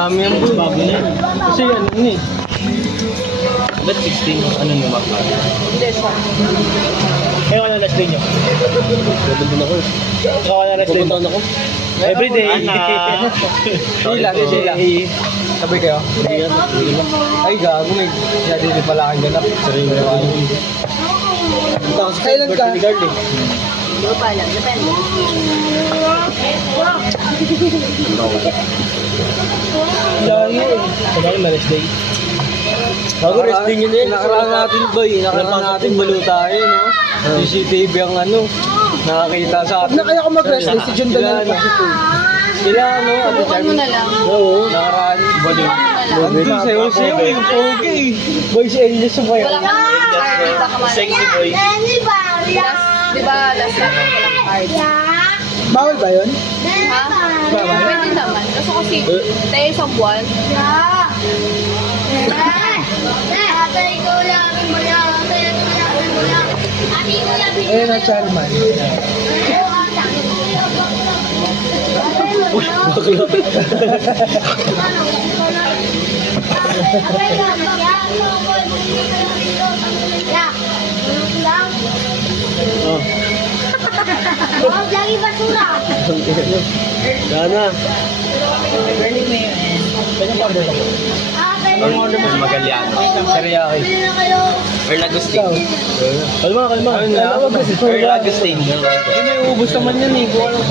Kami ang bago na yun. Kasi ano yun eh. Ba't 16? Ano nyo maka? Hindi, siya. Kaya ka na last day nyo? Pwede din ako. Kaya ka na last day mo? Ako. Everyday. Sila, sila. Sabay kayo? Ay, gago. May hindi pala kang ganap. Sarili na ako. Kailan ka? Hindi pa alam, depende. Lagi eh. Sabay na last day. Bago rest day yun eh. Nakaraan natin boy. Nakaraan natin baluta eh, no? CCTV ang ano. Nakakita sa atin. Na kaya ako mag-rest day, si John Daniel. Sila ano, at the Bukan time. mo na lang. Oo, nakaraan. Bali. Andun sayo-sayo yung pogi. Boy, si Elias sa bayan. Wala kang card, kita ka man. Sexy boy. Last, di ba, last natin walang card. Bawal ba yun? Ha? Pwede naman. Kaso kasi, tayo isang buwan. Eh, na Chalman. Oh. Lagi basura. Sana. Ang order mo sa Magallanes. Teriyaki. Earl Agustin. Kalma, kalma. Ayun na. Earl Agustin. Hindi, ubus naman yan eh. Buwan lang.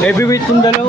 Heavyweight kong dalawa.